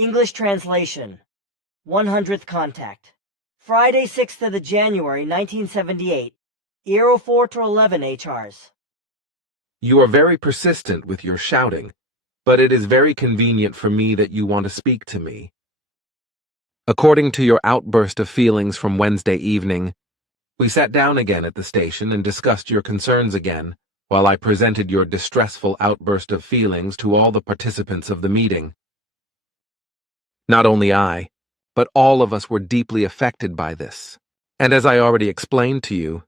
English translation. 100th contact. Friday, 6th of January, 1978. 04 to 11 HRs. You are very persistent with your shouting, but it is very convenient for me that you want to speak to me. According to your outburst of feelings from Wednesday evening, we sat down again at the station and discussed your concerns again, while I presented your distressful outburst of feelings to all the participants of the meeting. Not only I, but all of us were deeply affected by this. And as I already explained to you,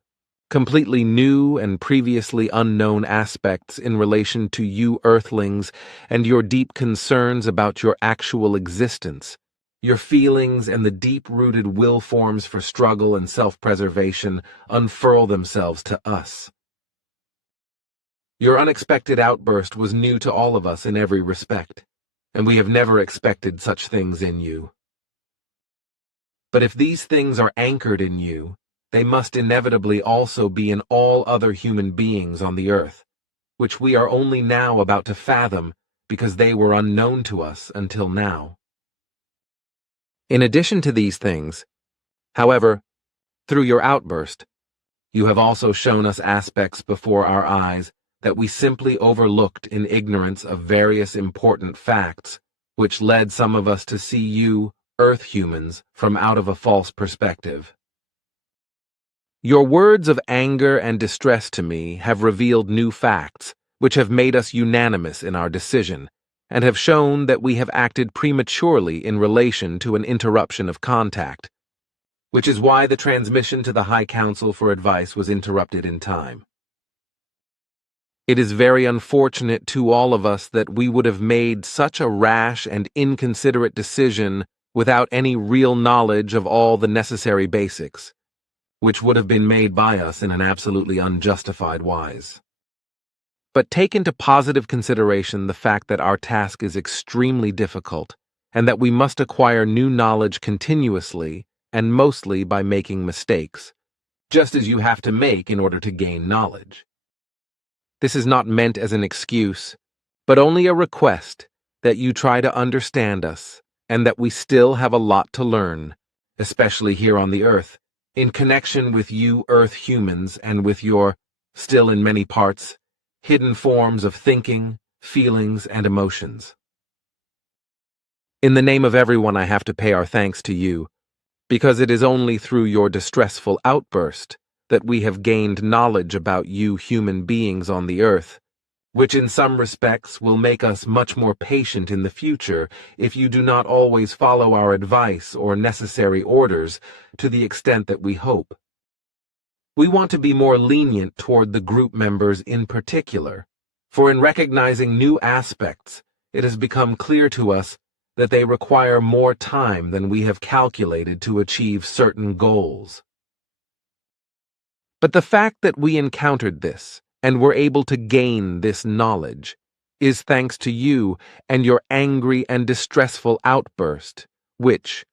completely new and previously unknown aspects in relation to you Earthlings and your deep concerns about your actual existence, your feelings and the deep-rooted will forms for struggle and self-preservation unfurl themselves to us. Your unexpected outburst was new to all of us in every respect, and we have never expected such things in you. But if these things are anchored in you, they must inevitably also be in all other human beings on the earth, which we are only now about to fathom because they were unknown to us until now. In addition to these things, however, through your outburst, you have also shown us aspects before our eyes that we simply overlooked in ignorance of various important facts, which led some of us to see you, Earth humans, from out of a false perspective. Your words of anger and distress to me have revealed new facts, which have made us unanimous in our decision, and have shown that we have acted prematurely in relation to an interruption of contact, which is why the transmission to the High Council for advice was interrupted in time. It is very unfortunate to all of us that we would have made such a rash and inconsiderate decision without any real knowledge of all the necessary basics, which would have been made by us in an absolutely unjustified wise. But take into positive consideration the fact that our task is extremely difficult, and that we must acquire new knowledge continuously and mostly by making mistakes, just as you have to make in order to gain knowledge. This is not meant as an excuse, but only a request that you try to understand us and that we still have a lot to learn, especially here on the Earth, in connection with you Earth humans and with your, still in many parts, hidden forms of thinking, feelings, and emotions. In the name of everyone, I have to pay our thanks to you, because it is only through your distressful outburst that we have gained knowledge about you human beings on the earth, which in some respects will make us much more patient in the future if you do not always follow our advice or necessary orders to the extent that we hope. We want to be more lenient toward the group members in particular, for in recognizing new aspects, it has become clear to us that they require more time than we have calculated to achieve certain goals. But the fact that we encountered this and were able to gain this knowledge is thanks to you and your angry and distressful outburst, which,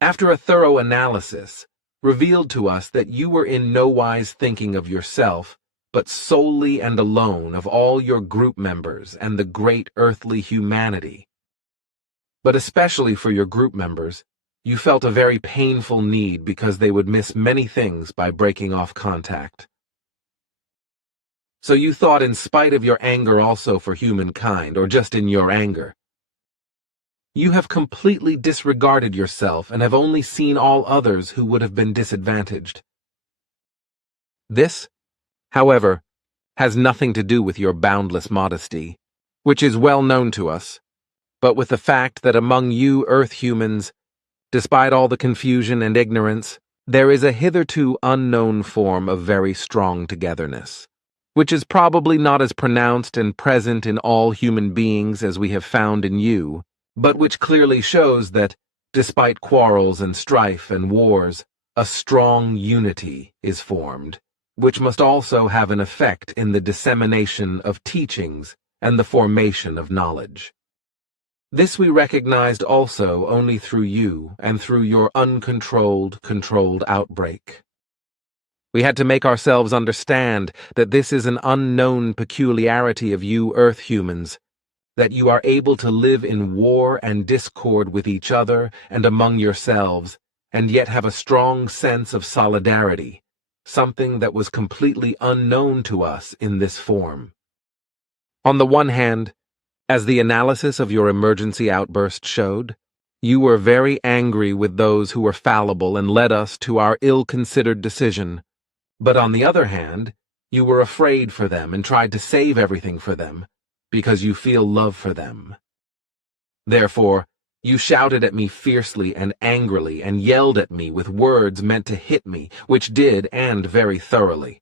after a thorough analysis, revealed to us that you were in no wise thinking of yourself, but solely and alone of all your group members and the great earthly humanity. But especially for your group members, you felt a very painful need because they would miss many things by breaking off contact. So you thought in spite of your anger also for humankind, or just in your anger. You have completely disregarded yourself and have only seen all others who would have been disadvantaged. This, however, has nothing to do with your boundless modesty, which is well known to us, but with the fact that among you Earth humans, despite all the confusion and ignorance, there is a hitherto unknown form of very strong togetherness, which is probably not as pronounced and present in all human beings as we have found in you, but which clearly shows that, despite quarrels and strife and wars, a strong unity is formed, which must also have an effect in the dissemination of teachings and the formation of knowledge. This we recognized also only through you and through your controlled outbreak. We had to make ourselves understand that this is an unknown peculiarity of you Earth humans, that you are able to live in war and discord with each other and among yourselves, and yet have a strong sense of solidarity, something that was completely unknown to us in this form. On the one hand, as the analysis of your emergency outburst showed, you were very angry with those who were fallible and led us to our ill-considered decision. But on the other hand, you were afraid for them and tried to save everything for them, because you feel love for them. Therefore, you shouted at me fiercely and angrily and yelled at me with words meant to hit me, which did, and very thoroughly.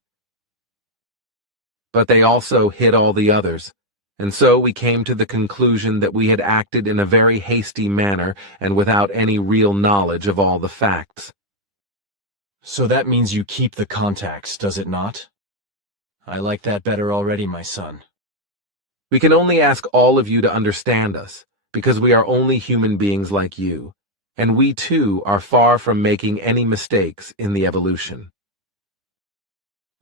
But they also hit all the others, and so we came to the conclusion that we had acted in a very hasty manner and without any real knowledge of all the facts. So that means you keep the contacts, does it not? I like that better already, my son. We can only ask all of you to understand us, because we are only human beings like you, and we too are far from making any mistakes in the evolution.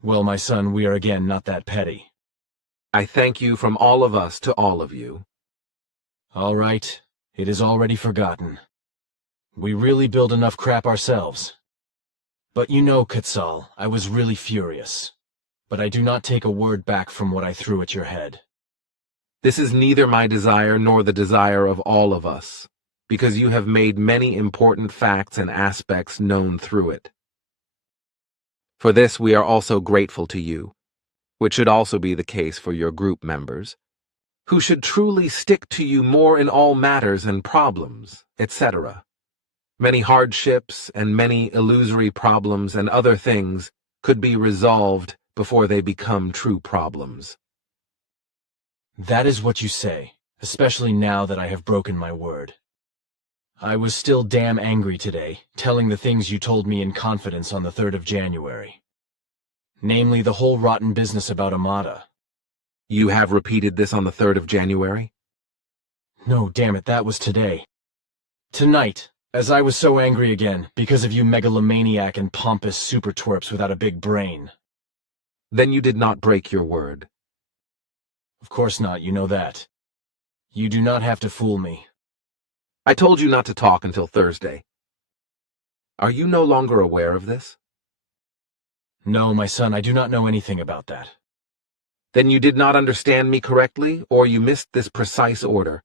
Well, my son, we are again not that petty. I thank you from all of us to all of you. All right, it is already forgotten. We really build enough crap ourselves. But you know, Quetzal, I was really furious. But I do not take a word back from what I threw at your head. This is neither my desire nor the desire of all of us, because you have made many important facts and aspects known through it. For this we are also grateful to you, which should also be the case for your group members, who should truly stick to you more in all matters and problems, etc. Many hardships and many illusory problems and other things could be resolved before they become true problems. That is what you say, especially now that I have broken my word. I was still damn angry today, telling the things you told me in confidence on the 3rd of January. Namely, the whole rotten business about Amada. You have repeated this on the 3rd of January? No, damn it, that was today. Tonight, as I was so angry again, because of you megalomaniac and pompous super twerps without a big brain. Then you did not break your word. Of course not, you know that. You do not have to fool me. I told you not to talk until Thursday. Are you no longer aware of this? No, my son, I do not know anything about that. Then you did not understand me correctly, or you missed this precise order.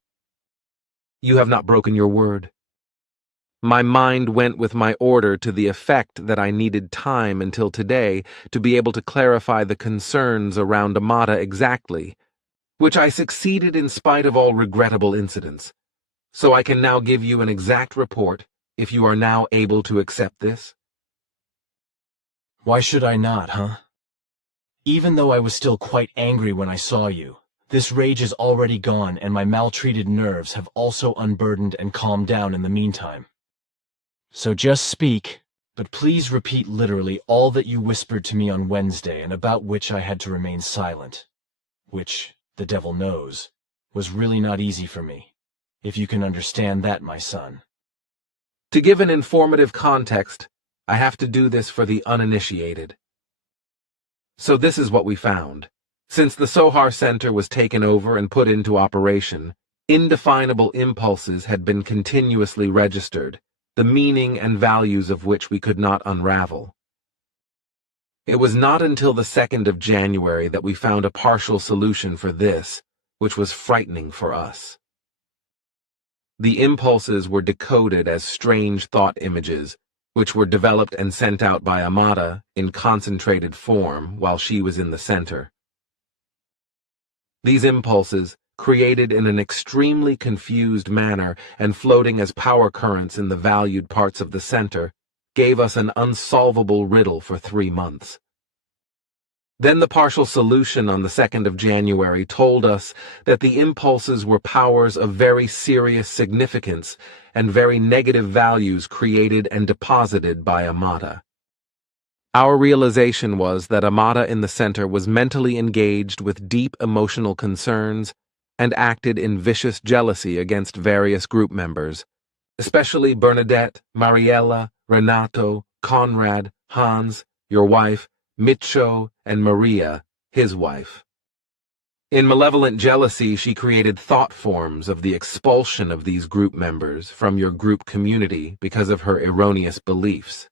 You have not broken your word. My mind went with my order to the effect that I needed time until today to be able to clarify the concerns around Amada exactly, which I succeeded in spite of all regrettable incidents. So I can now give you an exact report, if you are now able to accept this. Why should I not, huh? Even though I was still quite angry when I saw you, this rage is already gone and my maltreated nerves have also unburdened and calmed down in the meantime. So just speak, but please repeat literally all that you whispered to me on Wednesday and about which I had to remain silent, which, the devil knows, was really not easy for me, if you can understand that, my son. To give an informative context, I have to do this for the uninitiated. So this is what we found. Since the Sohar Center was taken over and put into operation, indefinable impulses had been continuously registered, the meaning and values of which we could not unravel. It was not until the 2nd of January that we found a partial solution for this, which was frightening for us. The impulses were decoded as strange thought images, which were developed and sent out by Amada in concentrated form while she was in the center. These impulses, created in an extremely confused manner and floating as power currents in the valued parts of the center, gave us an unsolvable riddle for 3 months. Then the partial solution on the 2nd of January told us that the impulses were powers of very serious significance and very negative values created and deposited by Amada. Our realization was that Amada in the center was mentally engaged with deep emotional concerns and acted in vicious jealousy against various group members, especially Bernadette, Mariella, Renato, Conrad, Hans, your wife, Micho, and Maria, his wife. In malevolent jealousy, she created thought forms of the expulsion of these group members from your group community because of her erroneous beliefs.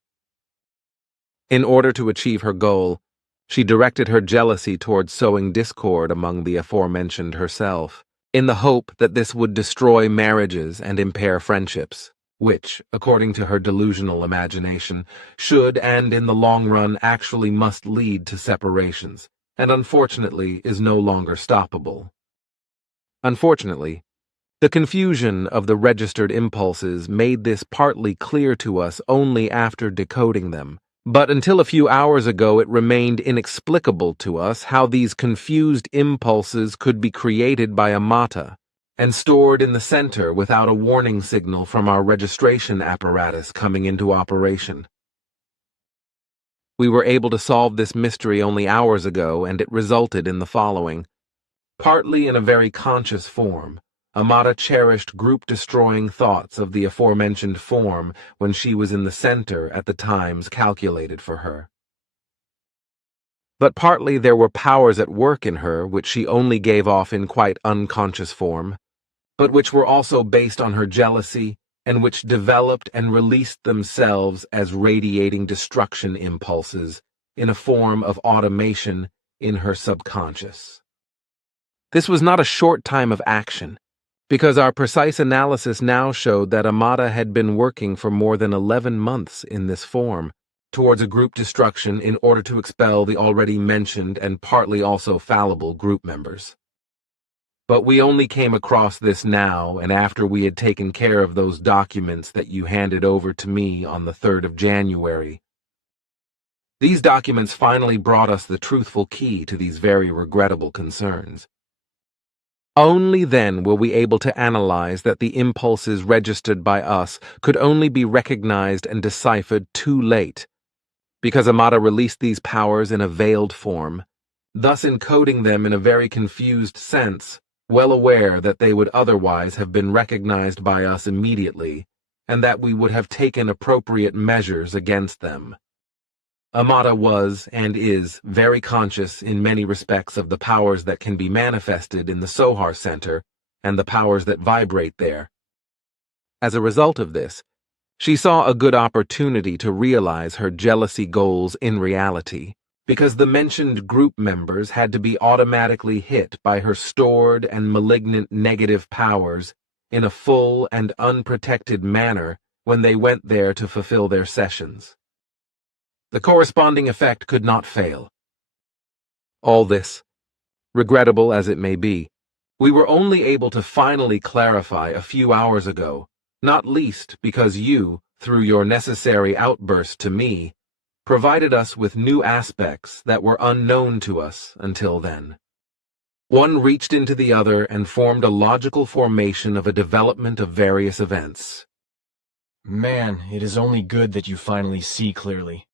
In order to achieve her goal, she directed her jealousy towards sowing discord among the aforementioned herself, in the hope that this would destroy marriages and impair friendships, which, according to her delusional imagination, should and in the long run actually must lead to separations, and unfortunately is no longer stoppable. Unfortunately, the confusion of the registered impulses made this partly clear to us only after decoding them, but until a few hours ago it remained inexplicable to us how these confused impulses could be created by Amada and stored in the center without a warning signal from our registration apparatus coming into operation. We were able to solve this mystery only hours ago, and it resulted in the following. Partly in a very conscious form, Amada cherished group-destroying thoughts of the aforementioned form when she was in the center at the times calculated for her. But partly there were powers at work in her which she only gave off in quite unconscious form, but which were also based on her jealousy, and which developed and released themselves as radiating destruction impulses in a form of automation in her subconscious. This was not a short time of action, because our precise analysis now showed that Amada had been working for more than 11 months in this form, towards a group destruction in order to expel the already mentioned and partly also fallible group members. But we only came across this now and after we had taken care of those documents that you handed over to me on the 3rd of January. These documents finally brought us the truthful key to these very regrettable concerns. Only then were we able to analyze that the impulses registered by us could only be recognized and deciphered too late, because Amada released these powers in a veiled form, thus encoding them in a very confused sense, well aware that they would otherwise have been recognized by us immediately, and that we would have taken appropriate measures against them. Amada was, and is, very conscious in many respects of the powers that can be manifested in the Sohar Center and the powers that vibrate there. As a result of this, she saw a good opportunity to realize her jealousy goals in reality, because the mentioned group members had to be automatically hit by her stored and malignant negative powers in a full and unprotected manner when they went there to fulfill their sessions. The corresponding effect could not fail. All this, regrettable as it may be, we were only able to finally clarify a few hours ago, not least because you, through your necessary outburst to me, provided us with new aspects that were unknown to us until then. One reached into the other and formed a logical formation of a development of various events. Man, it is only good that you finally see clearly.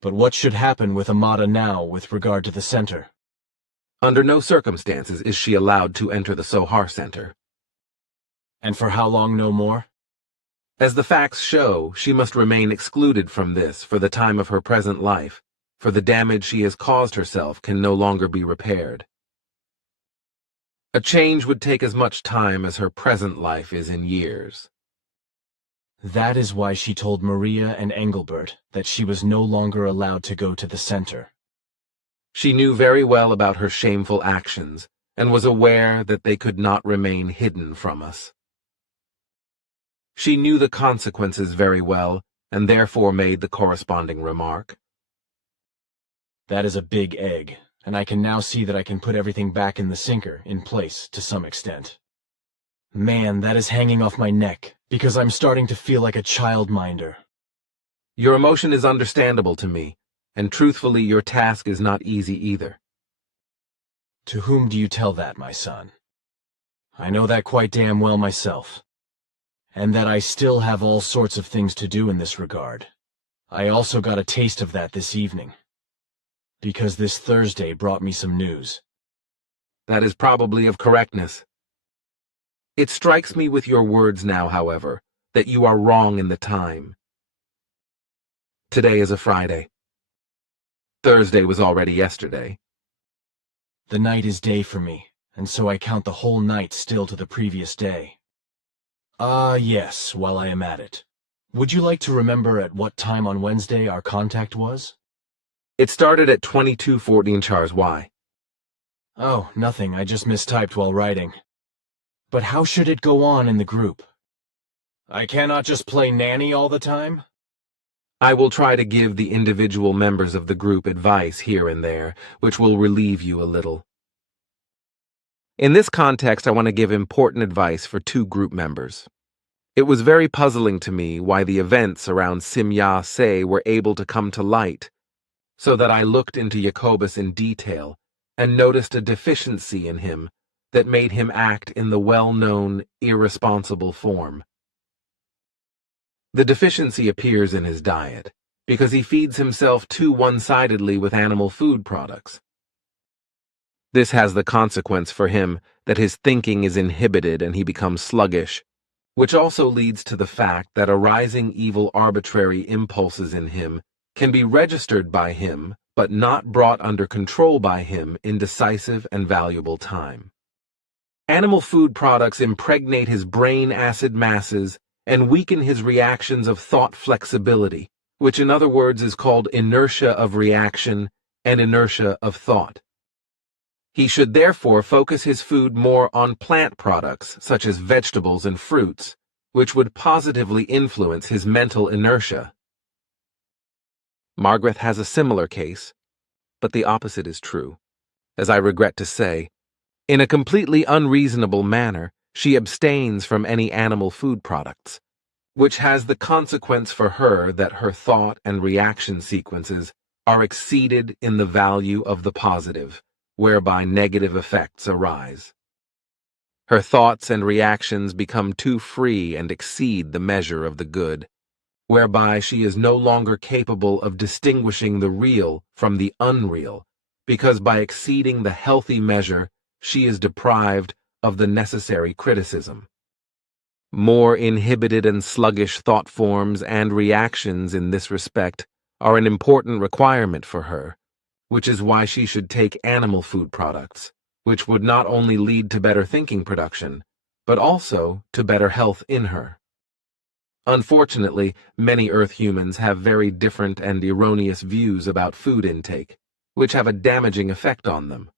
But what should happen with Amada now with regard to the center? Under no circumstances is she allowed to enter the Sohar Center. And for how long no more? As the facts show, she must remain excluded from this for the time of her present life, for the damage she has caused herself can no longer be repaired. A change would take as much time as her present life is in years. That is why she told Maria and Engelbert that she was no longer allowed to go to the center. She knew very well about her shameful actions, and was aware that they could not remain hidden from us. She knew the consequences very well, and therefore made the corresponding remark. That is a big egg, and I can now see that I can put everything back in the sinker, in place, to some extent. Man, that is hanging off my neck, because I'm starting to feel like a childminder. Your emotion is understandable to me, and truthfully your task is not easy either. To whom do you tell that, my son? I know that quite damn well myself. And that I still have all sorts of things to do in this regard. I also got a taste of that this evening. Because this Thursday brought me some news. That is probably of correctness. It strikes me with your words now, however, that you are wrong in the time. Today is a Friday. Thursday was already yesterday. The night is day for me, and so I count the whole night still to the previous day. Yes, while I am at it. Would you like to remember at what time on Wednesday our contact was? It started at 22:14 Chars. Why? Oh, nothing. I just mistyped while writing. But how should it go on in the group? I cannot just play nanny all the time? I will try to give the individual members of the group advice here and there, which will relieve you a little. In this context, I want to give important advice for two group members. It was very puzzling to me why the events around Simya Se were able to come to light, so that I looked into Jacobus in detail and noticed a deficiency in him that made him act in the well-known irresponsible form. The deficiency appears in his diet, because he feeds himself too one-sidedly with animal food products. This has the consequence for him that his thinking is inhibited and he becomes sluggish, which also leads to the fact that arising evil arbitrary impulses in him can be registered by him but not brought under control by him in decisive and valuable time. Animal food products impregnate his brain acid masses and weaken his reactions of thought flexibility, which in other words is called inertia of reaction and inertia of thought. He should therefore focus his food more on plant products, such as vegetables and fruits, which would positively influence his mental inertia. Margaret has a similar case, but the opposite is true. As I regret to say, in a completely unreasonable manner, she abstains from any animal food products, which has the consequence for her that her thought and reaction sequences are exceeded in the value of the positive, whereby negative effects arise. Her thoughts and reactions become too free and exceed the measure of the good, whereby she is no longer capable of distinguishing the real from the unreal, because by exceeding the healthy measure, she is deprived of the necessary criticism. More inhibited and sluggish thought forms and reactions in this respect are an important requirement for her, which is why she should take animal food products, which would not only lead to better thinking production, but also to better health in her. Unfortunately, many Earth humans have very different and erroneous views about food intake, which have a damaging effect on them.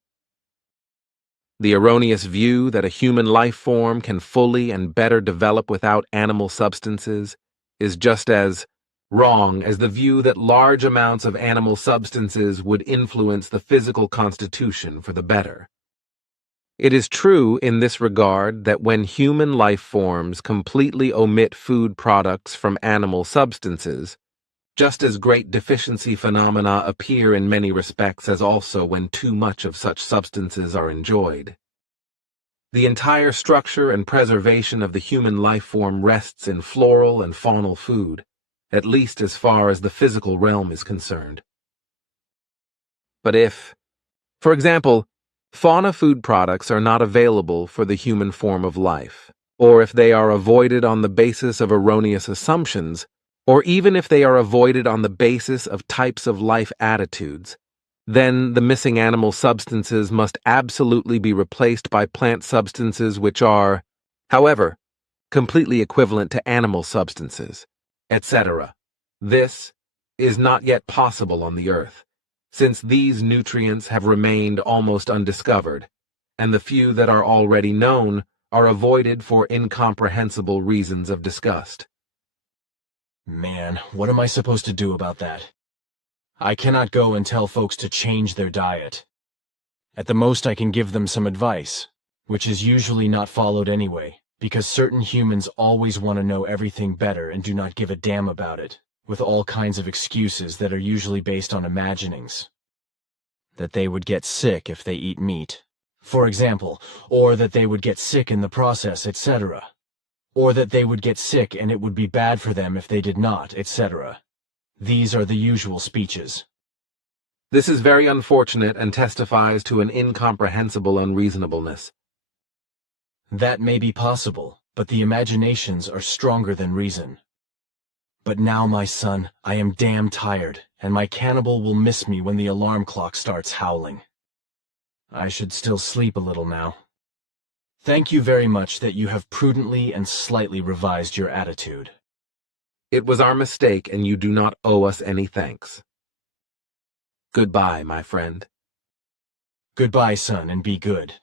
The erroneous view that a human life form can fully and better develop without animal substances is just as wrong as the view that large amounts of animal substances would influence the physical constitution for the better. It is true in this regard that when human life forms completely omit food products from animal substances, just as great deficiency phenomena appear in many respects as also when too much of such substances are enjoyed. The entire structure and preservation of the human life form rests in floral and faunal food, at least as far as the physical realm is concerned. But if, for example, fauna food products are not available for the human form of life, or if they are avoided on the basis of erroneous assumptions, or even if they are avoided on the basis of types of life attitudes, then the missing animal substances must absolutely be replaced by plant substances which are, however, completely equivalent to animal substances, etc. This is not yet possible on the Earth, since these nutrients have remained almost undiscovered, and the few that are already known are avoided for incomprehensible reasons of disgust. Man, what am I supposed to do about that? I cannot go and tell folks to change their diet. At the most I can give them some advice, which is usually not followed anyway, because certain humans always want to know everything better and do not give a damn about it, with all kinds of excuses that are usually based on imaginings. That they would get sick if they eat meat, for example, or that they would get sick in the process, etc. Or that they would get sick and it would be bad for them if they did not, etc. These are the usual speeches. This is very unfortunate and testifies to an incomprehensible unreasonableness. That may be possible, but the imaginations are stronger than reason. But now, my son, I am damn tired, and my cannibal will miss me when the alarm clock starts howling. I should still sleep a little now. Thank you very much that you have prudently and slightly revised your attitude. It was our mistake, and you do not owe us any thanks. Goodbye, my friend. Goodbye, son, and be good.